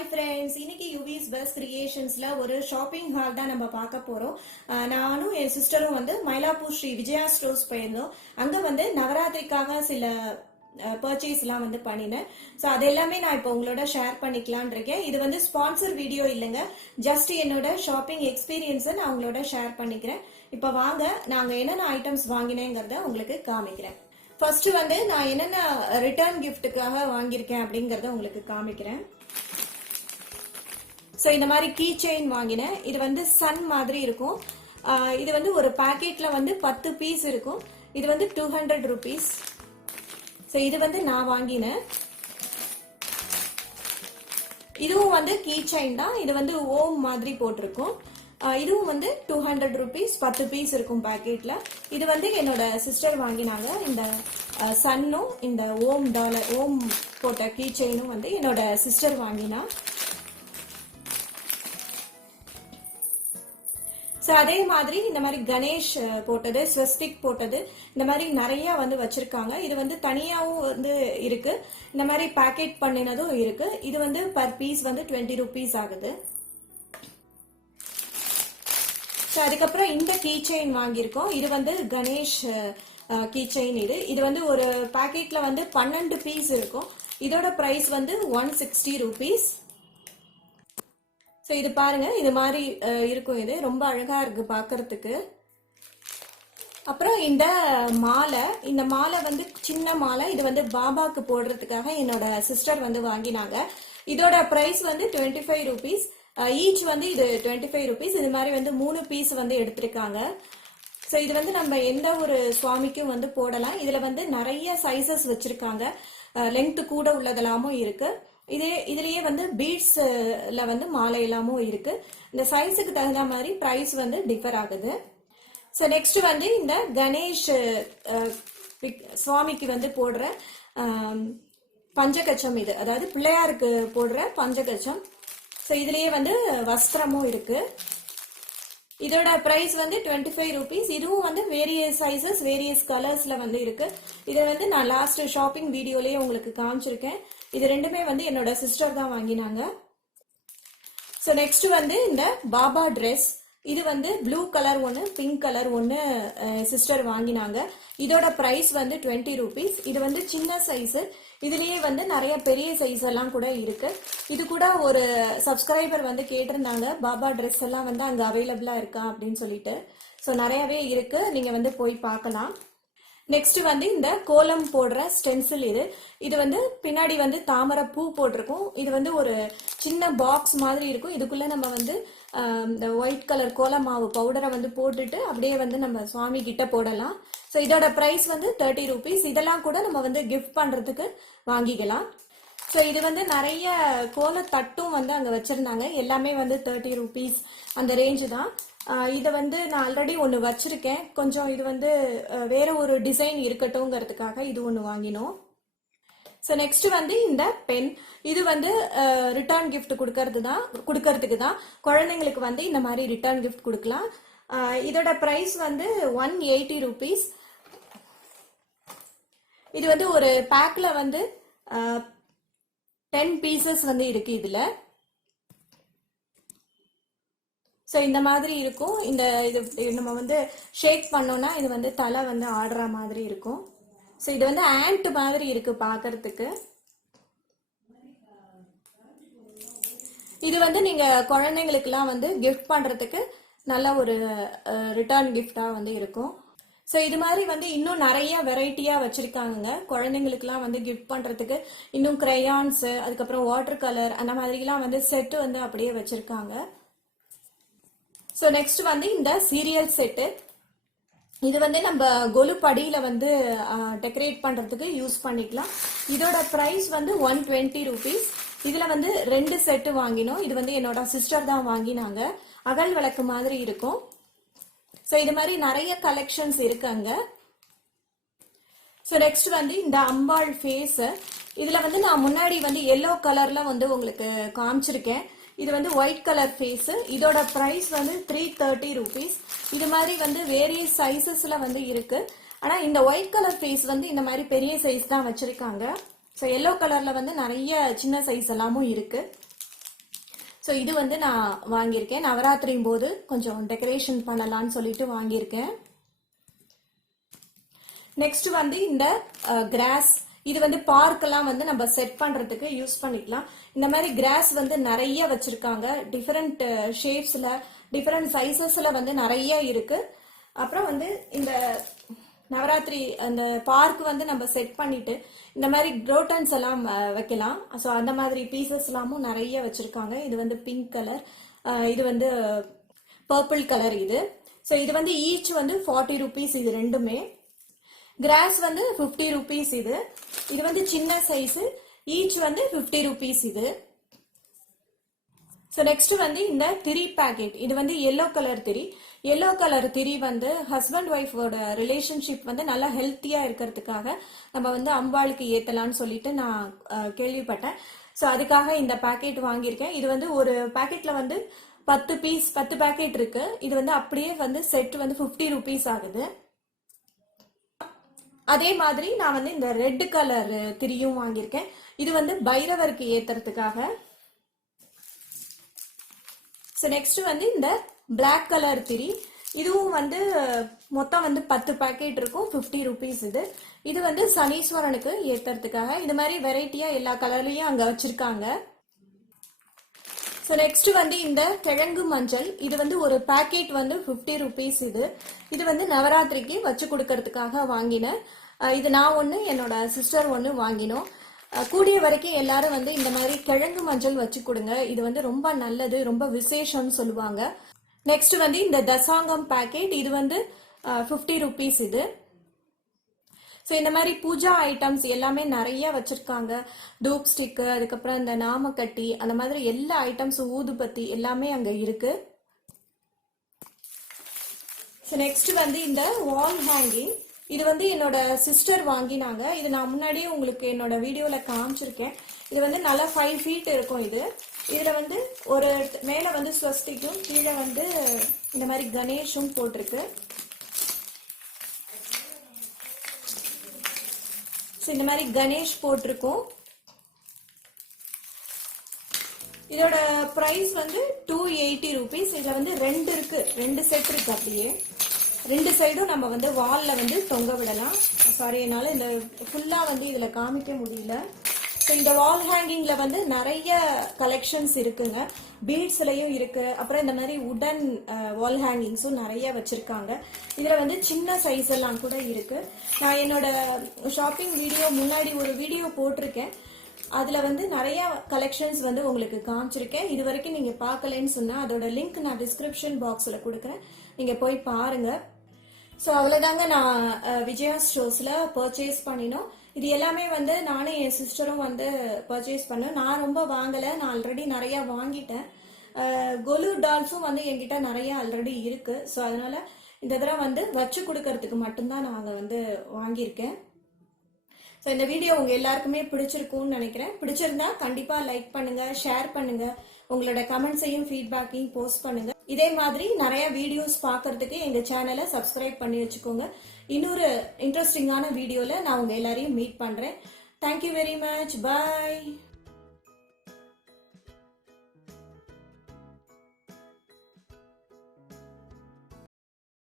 Hi friends, இன்னைக்கு Yuvis best கிரியேஷன்ஸ்ல ஒரு shopping hall தான் நம்ம பார்க்க போறோம். நானும் என் சிஸ்டரும் வந்து மயிலாப்பூர் ஸ்ரீ விஜயா ஸ்டோர்ஸ் போயிருந்தோம். அங்க வந்து நவராத்திரிக்காக சில பர்ச்சேஸ் எல்லாம் வந்து பண்ணினேன். ஸோ அது எல்லாமே நான் இப்போ உங்களோட ஷேர் பண்ணிக்கலான் இருக்கேன். இது வந்து ஸ்பான்சர் வீடியோ இல்லைங்க, ஜஸ்ட் என்னோட ஷாப்பிங் எக்ஸ்பீரியன்ஸை நான் உங்களோட ஷேர் பண்ணிக்கிறேன். இப்போ வாங்க, நாங்கள் என்னென்ன ஐட்டம்ஸ் வாங்கினேங்கிறத உங்களுக்கு காமிக்கிறேன். ஃபர்ஸ்ட் வந்து நான் என்னென்ன ரிட்டர்ன் கிஃப்ட்டுக்காக வாங்கியிருக்கேன் அப்படிங்கறத உங்களுக்கு காமிக்கிறேன். ஸோ இந்த மாதிரி கீ செயின் வாங்கினேன். இது வந்து சன் மாதிரி இருக்கும். இது வந்து ஒரு பாக்கெட்ல வந்து 10 பீஸ் இருக்கும். இது வந்து 200 rupees. ஸோ இது வந்து நான் வாங்கினேன். இதுவும் வந்து கீ செயின் தான். இது வந்து ஓம் மாதிரி போட்டிருக்கும். இதுவும் வந்து 200 rupees, 10 பீஸ் இருக்கும் பாக்கெட்ல. இது வந்து என்னோட சிஸ்டர் வாங்கினாங்க. இந்த சன்னும் இந்த ஓம் போட்ட கீ செயினும் வந்து என்னோட சிஸ்டர் வாங்கினா. ஸோ அதே மாதிரி இந்த மாதிரி கணேஷ் போட்டது, ஸ்வஸ்திக் போட்டது, இந்த மாதிரி நிறைய வந்து வச்சிருக்காங்க. இது வந்து தனியாகவும் வந்து இருக்கு, இந்த மாதிரி பேக்கெட் பண்ணினதும் இருக்கு. இது வந்து பர் பீஸ் வந்து 20 rupees ஆகுது. ஸோ அதுக்கப்புறம் இந்த கீ செயின் வாங்கியிருக்கோம். இது வந்து கணேஷ் கீ செயின். இது வந்து ஒரு பேக்கெட்ல வந்து 12 பீஸ் இருக்கும். இதோட பிரைஸ் வந்து 160 rupees. ஸோ இது பாருங்க, இது மாதிரி இருக்கும். இது ரொம்ப அழகா இருக்கு பார்க்கறதுக்கு. அப்புறம் இந்த மாலை வந்து சின்ன மாலை. இது வந்து பாபாக்கு போடுறதுக்காக என்னோட சிஸ்டர் வந்து வாங்கினாங்க. இதோட பிரைஸ் வந்து 25 rupees. ஈச் வந்து இது 25 rupees. இது மாதிரி வந்து 3 பீஸ் வந்து எடுத்திருக்காங்க. ஸோ இது வந்து நம்ம எந்த ஒரு சுவாமிக்கும் வந்து போடலாம். இதுல வந்து நிறைய சைசஸ் வச்சிருக்காங்க. லெங்த் கூட உள்ளதெல்லாமும் இருக்கு. இதுலயே வந்து பீட்ஸ்ல வந்து மாலை எல்லாமும் இருக்கு. இந்த சைஸுக்கு தகுந்த மாதிரி பிரைஸ் வந்து டிஃபர் ஆகுது. ஸோ நெக்ஸ்ட் வந்து இந்த கணேஷ் சுவாமிக்கு வந்து போடுற பஞ்சகச்சம். இது அதாவது பிள்ளையாருக்கு போடுற பஞ்சகச்சம். ஸோ இதுலயே வந்து வஸ்திரமும் இருக்கு. இதோட பிரைஸ் வந்து 25 rupees. இதுவும் வந்து வேரியஸ் சைசஸ், வேரியஸ் கலர்ஸ்ல வந்து இருக்கு. இதை வந்து நான் லாஸ்ட் ஷாப்பிங் வீடியோலயே உங்களுக்கு காமிச்சிருக்கேன். இது ரெண்டுமே வந்து என்னோட சிஸ்டர் தான் வாங்கினாங்க. ஸோ நெக்ஸ்ட் வந்து இந்த பாபா ட்ரெஸ். இது வந்து ப்ளூ கலர் ஒன்று, பிங்க் கலர் ஒன்று சிஸ்டர் வாங்கினாங்க. இதோட பிரைஸ் வந்து 20 rupees. இது வந்து சின்ன சைஸ். இதுலயே வந்து நிறைய பெரிய சைஸ் எல்லாம் கூட இருக்கு. இது கூட ஒரு சப்ஸ்கிரைபர் வந்து கேட்டிருந்தாங்க, பாபா ட்ரெஸ் எல்லாம் வந்து அங்க அவைலபிளா இருக்கா அப்படின்னு சொல்லிட்டு. ஸோ நிறையவே இருக்கு, நீங்க வந்து போய் பார்க்கலாம். நெக்ஸ்ட் வந்து இந்த கோலம் போடுற ஸ்டென்சில். இது வந்து பின்னாடி வந்து தாமரை பூ போட்டிருக்கும். இது வந்து ஒரு சின்ன பாக்ஸ் மாதிரி இருக்கும். இதுக்குள்ள நம்ம வந்து இந்த ஒயிட் கலர் கோலம் மாவு பவுடரை வந்து போட்டுட்டு அப்படியே வந்து நம்ம சுவாமி கிட்ட போடலாம். ஸோ இதோட பிரைஸ் வந்து 30 rupees. இதெல்லாம் கூட நம்ம வந்து கிஃப்ட் பண்றதுக்கு வாங்கிக்கலாம். ஸோ இது வந்து நிறைய கோல தட்டும் வந்து அங்க வச்சிருந்தாங்க. எல்லாமே வந்து 30 rupees அந்த ரேஞ்சு தான். இதை வந்து நான் ஆல்ரெடி ஒன்று வச்சிருக்கேன். கொஞ்சம் இது வந்து வேற ஒரு டிசைன் இருக்கட்டும்ங்கிறதுக்காக இது ஒன்று வாங்கினோம். ஸோ நெக்ஸ்ட் வந்து இந்த பென். இது வந்து ரிட்டர்ன் கிஃப்ட் கொடுக்கறதுக்கு தான். குழந்தைங்களுக்கு வந்து இந்த மாதிரி ரிட்டர்ன் கிஃப்ட் கொடுக்கலாம். இதோட பிரைஸ் வந்து 180 rupees. இது வந்து ஒரு பேக்ல வந்து 10 பீசஸ் வந்து இருக்கு இதுல. ஸோ இந்த மாதிரி இருக்கும். இது நம்ம வந்து ஷேக் பண்ணோம்னா இது வந்து தலை வந்து ஆடுற மாதிரி இருக்கும். ஸோ இது வந்து ஆண்ட் மாதிரி இருக்கு பார்க்கறதுக்கு. இது வந்து நீங்க குழந்தைங்களுக்குலாம் வந்து கிஃப்ட் பண்றதுக்கு நல்ல ஒரு ரிட்டர்ன் கிஃப்டா வந்து இருக்கும். ஸோ இது மாதிரி வந்து இன்னும் நிறைய வெரைட்டியா வச்சிருக்காங்க. குழந்தைங்களுக்குலாம் வந்து கிஃப்ட் பண்றதுக்கு இன்னும் கிரையான்ஸ், அதுக்கப்புறம் வாட்டர் கலர், அந்த மாதிரிலாம் வந்து செட் வந்து அப்படியே வச்சிருக்காங்க. ஸோ நெக்ஸ்ட் வந்து இந்த சீரியல் செட்டு. இது வந்து நம்ம கொலு படியில வந்து டெக்கரேட் பண்றதுக்கு யூஸ் பண்ணிக்கலாம். இதோட பிரைஸ் வந்து 120 rupees. இதுல வந்து 2 செட்டு வாங்கினோம். இது வந்து என்னோட சிஸ்டர் தான் வாங்கினாங்க. அகல் விளக்கு மாதிரி இருக்கும். ஸோ இது மாதிரி நிறைய கலெக்ஷன்ஸ் இருக்கு அங்க. ஸோ நெக்ஸ்ட் வந்து இந்த அம்பாள் ஃபேஸ். இதுல வந்து நான் முன்னாடி வந்து எல்லோ கலர்ல வந்து உங்களுக்கு காமிச்சிருக்கேன். இது வந்து ஒயிட் கலர் ஃபேஸ். இதோட பிரைஸ் வந்து 330 rupees. இது மாதிரி வந்து வேரியஸ் சைசஸ்ல வந்து இருக்கு. ஆனா இந்த ஒயிட் கலர் ஃபேஸ் வந்து இந்த மாதிரி பெரிய சைஸ் தான் வச்சிருக்காங்க. ஸோ எல்லோ கலர்ல வந்து நிறைய சின்ன சைஸ் எல்லாமும் இருக்கு. ஸோ இது வந்து நான் வாங்கியிருக்கேன். நவராத்திரியும் போது கொஞ்சம் டெக்கரேஷன் பண்ணலான்னு சொல்லிட்டு வாங்கியிருக்கேன். நெக்ஸ்ட் வந்து இந்த கிராஸ், இது வந்து பார்க்கெல்லாம் வந்து நம்ம செட் பண்றதுக்கு யூஸ் பண்ணிக்கலாம். இந்த மாதிரி கிராஸ் வந்து நிறைய வச்சிருக்காங்க. டிஃபரெண்ட் ஷேப்ஸ்ல, டிஃபரெண்ட் சைசஸ்ல வந்து நிறைய இருக்கு. அப்புறம் வந்து இந்த நவராத்திரி அந்த பார்க் வந்து நம்ம செட் பண்ணிட்டு இந்த மாதிரி க்ரோட்டன்ஸ் எல்லாம் வைக்கலாம். ஸோ அந்த மாதிரி பீசஸ் எல்லாமும் நிறைய வச்சிருக்காங்க. இது வந்து பிங்க் கலர், இது வந்து பர்பிள் கலர். இது ஸோ இது வந்து ஈச் வந்து 40 rupees. இது ரெண்டுமே கிராஸ் வந்து 50 rupees. இது வந்து சின்ன சைஸ், ஈச் வந்து 50 rupees. இது ஸோ நெக்ஸ்ட் வந்து இந்த திரி பேக்கெட். இது வந்து எல்லோ கலர் திரி. எல்லோ கலர் திரி வந்து ஹஸ்பண்ட் ஒய்ஃபோட ரிலேஷன்ஷிப் வந்து நல்லா ஹெல்த்தியா இருக்கிறதுக்காக நம்ம வந்து அம்பாளுக்கு ஏத்தலாம்னு சொல்லிட்டு நான் கேள்விப்பட்டேன். ஸோ அதுக்காக இந்த பேக்கெட் வாங்கியிருக்கேன். இது வந்து ஒரு பேக்கெட்ல வந்து 10 பேக்கெட் இருக்கு. இது வந்து அப்படியே வந்து செட் வந்து 50 rupees ஆகுது. அதே மாதிரி நான் வந்து இந்த ரெட் கலர் திரியும் வாங்கியிருக்கேன். இது வந்து பைரவருக்கு ஏத்துறதுக்காக. ஸோ நெக்ஸ்ட் வந்து இந்த பிளாக் கலர் திரி. இதுவும் வந்து மொத்தம் வந்து 10 பேக்கெட் இருக்கும், 50 rupees. இது வந்து சனீஸ்வரனுக்கு ஏத்துறதுக்காக. இது மாதிரி வெரைட்டியா எல்லா கலர்லயும் அங்க வச்சிருக்காங்க. ஸோ நெக்ஸ்ட் வந்து இந்த கிழங்கு மஞ்சள். இது வந்து ஒரு பேக்கெட் வந்து 50 rupees. இது வந்து நவராத்திரிக்கு வச்சு கொடுக்கறதுக்காக வாங்கினேன். இது நான் ஒன்று, என்னோட சிஸ்டர் ஒன்று வாங்கினோம். கூடிய வரைக்கும் எல்லாரும் வந்து இந்த மாதிரி கிழங்கு மஞ்சள் வச்சு கொடுங்க. இது வந்து ரொம்ப நல்லது, ரொம்ப விசேஷம்னு சொல்லுவாங்க. நெக்ஸ்ட் வந்து இந்த தசாங்கம் பேக்கெட். இது வந்து 50 rupees. ஸோ இந்த மாதிரி பூஜா ஐட்டம்ஸ் எல்லாமே நிறைய வச்சிருக்காங்க. தூப் ஸ்டிக்கு, அதுக்கப்புறம் இந்த நாமக்கட்டி, அந்த மாதிரி எல்லா ஐட்டம்ஸ், ஊதுபத்தி எல்லாமே அங்க இருக்கு. ஸோ நெக்ஸ்ட் வந்து இந்த வால் ஹேங்கிங். இது வந்து என்னோட சிஸ்டர் வாங்கினாங்க. இது நான் முன்னாடியே உங்களுக்கு என்னோட வீடியோல காமிச்சிருக்கேன். இது வந்து நல்லா 5 feet இருக்கும். இதுல வந்து ஒரு மேல வந்து ஸ்வஸ்திக்கும், கீழே வந்து இந்த மாதிரி கணேஷும் போட்டிருக்கு. இந்த மாதிரி கணேஷ் போட்டிருக்கும். இதோட பிரைஸ் வந்து 280 rupees. இதுல வந்து ரெண்டு செட் இருக்கு. அப்படியே ரெண்டு சைடும் நம்ம வந்து வால்ல வந்து தொங்க விடலாம். சாரி, என்னால இந்த ஃபுல்லா வந்து இதுல காமிக்க முடியல. ஸோ இந்த வால் ஹேங்கிங்ல வந்து நிறைய கலெக்ஷன்ஸ் இருக்குங்க. பீட்ஸ்லயும் இருக்கு. அப்புறம் இந்த மாதிரி உடன் வால் ஹேங்கிங்ஸும் நிறைய வச்சிருக்காங்க. இதுல வந்து சின்ன சைஸ் எல்லாம் கூட இருக்கு. நான் என்னோட ஷாப்பிங் வீடியோ முன்னாடி ஒரு வீடியோ போட்டிருக்கேன். அதுல வந்து நிறைய கலெக்ஷன்ஸ் வந்து உங்களுக்கு காமிச்சிருக்கேன். இது வரைக்கும் நீங்க பார்க்கலன்னு சொன்னா அதோட லிங்க் நான் டிஸ்கிரிப்ஷன் பாக்ஸ்ல கொடுக்குறேன், நீங்க போய் பாருங்க. ஸோ அவ்வளோதாங்க, நான் விஜயா ஸ்டோர்ஸ்ல பர்ச்சேஸ் பண்ணினோம். இது எல்லாமே வந்து நானும் என் சிஸ்டரும் வந்து பர்ச்சேஸ் பண்ணோம். நான் ரொம்ப வாங்கலை, நான் ஆல்ரெடி நிறைய வாங்கிட்டேன். கொலு டால்ஸும் வந்து என்கிட்ட நிறைய ஆல்ரெடி இருக்கு. ஸோ அதனால இந்த தடவை வந்து வச்சு கொடுக்கறதுக்கு மட்டும்தான் நாங்கள் வந்து வாங்கியிருக்கேன். ஸோ இந்த வீடியோ உங்க எல்லாருக்குமே பிடிச்சிருக்கும்னு நினைக்கிறேன். பிடிச்சிருந்தா கண்டிப்பா லைக் பண்ணுங்க, ஷேர் பண்ணுங்க, உங்களோட கமெண்ட்ஸையும் ஃபீட்பேக்கையும் போஸ்ட் பண்ணுங்க. இதே மாதிரி நிறைய வீடியோஸ் பார்க்கறதுக்கு எங்க சேனலை சப்ஸ்கிரைப் பண்ணி வச்சுக்கோங்க. இன்னொரு இன்ட்ரெஸ்டிங்கான வீடியோல நான் உங்க எல்லாரையும் மீட் பண்றேன். Thank you very much. பாய்.